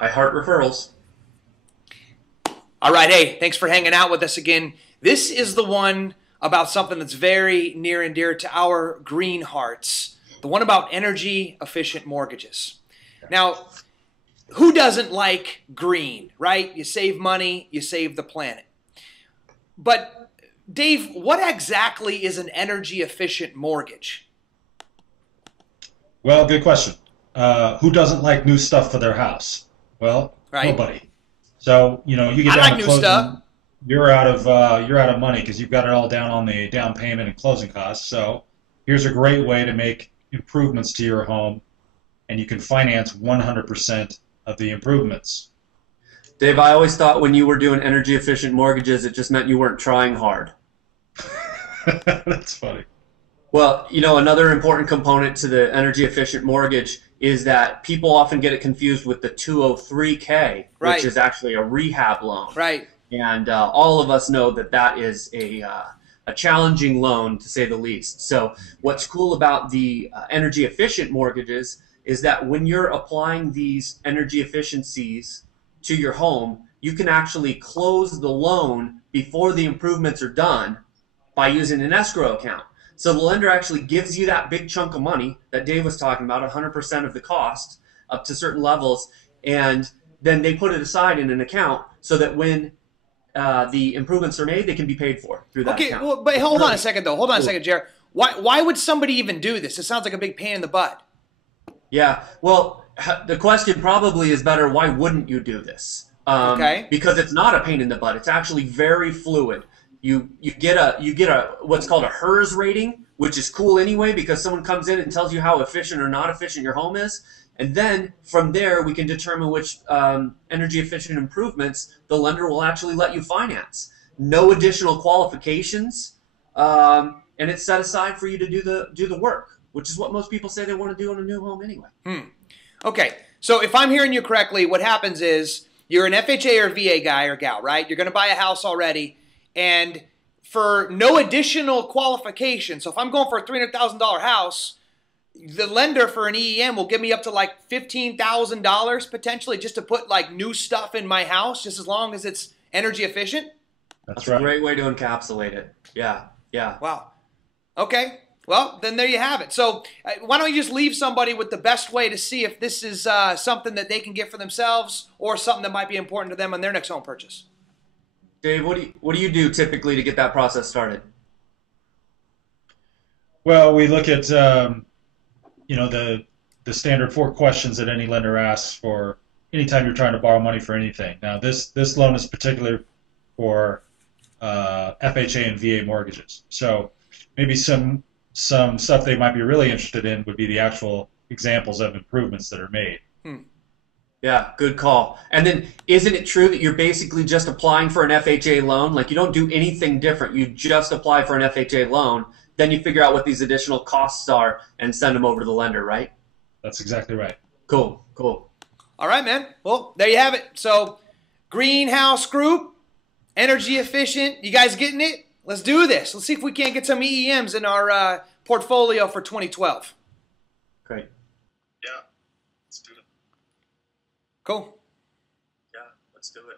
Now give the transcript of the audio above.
I heart referrals. All right, hey, thanks for hanging out with us again. This is the one about something that's very near and dear to our green hearts, the one about energy efficient mortgages. Now, who doesn't like green, right? You save money, you save the planet. But Dave, what exactly is an energy efficient mortgage? Well, good question. Who doesn't like new stuff for their house? Well, Right? nobody. So, you get I down like to new stuff. closing, you're out of money because you've got it all down on the down payment and closing costs. So, here's a great way to make improvements to your home, and you can finance 100% of the improvements. Dave, I always thought when you were doing energy efficient mortgages, it just meant you weren't trying hard. That's funny. Well, another important component to the energy efficient mortgage is that people often get it confused with the 203K, which Right, is actually a rehab loan. right. And all of us know that that is a challenging loan, to say the least. So what's cool about the energy efficient mortgages is that when you're applying these energy efficiencies to your home, you can actually close the loan before the improvements are done by using an escrow account. So the lender actually gives you that big chunk of money that Dave was talking about, 100% of the cost up to certain levels, and then they put it aside in an account so that when the improvements are made, they can be paid for through that Okay, account. well, but It's hold on a really second, though. Hold on a cool. second, Jared. Why would somebody even do this? It sounds like a big pain in the butt. Yeah. Well, the question probably is better. Why wouldn't you do this? Okay? Because it's not a pain in the butt. It's actually very fluid. You get a what's called a HERS rating, which is cool anyway because someone comes in and tells you how efficient or not efficient your home is, and then from there we can determine which energy efficient improvements the lender will actually let you finance. No additional qualifications, and it's set aside for you to do the work, which is what most people say they want to do in a new home anyway. Okay, so if I'm hearing you correctly, what happens is you're an FHA or VA guy or gal, right? You're going to buy a house already, and for no additional qualification, so if I'm going for a $300,000 house, the lender for an EEM will give me up to like $15,000 potentially just to put like new stuff in my house, just as long as it's energy efficient. That's That's a right. great way to encapsulate it. Yeah, yeah. Wow. Okay. Well, then there you have it. So why don't you just leave somebody with the best way to see if this is something that they can get for themselves or something that might be important to them on their next home purchase? Dave, what do you do typically to get that process started? Well, we look at the standard four questions that any lender asks for anytime you're trying to borrow money for anything. Now, this loan is particular for FHA and VA mortgages. So maybe some stuff they might be really interested in would be the actual examples of improvements that are made. Hmm. Yeah, good call. And then isn't it true that you're basically just applying for an FHA loan? Like you don't do anything different. You just apply for an FHA loan, then you figure out what these additional costs are and send them over to the lender, right? That's exactly right. Cool, cool. All right, man. Well, there you have it. So, Greenhouse Group, energy efficient. You guys getting it? Let's do this. Let's see if we can't get some EEMs in our portfolio for 2012. Great. Yeah, let's do it. Cool. Yeah, let's do it.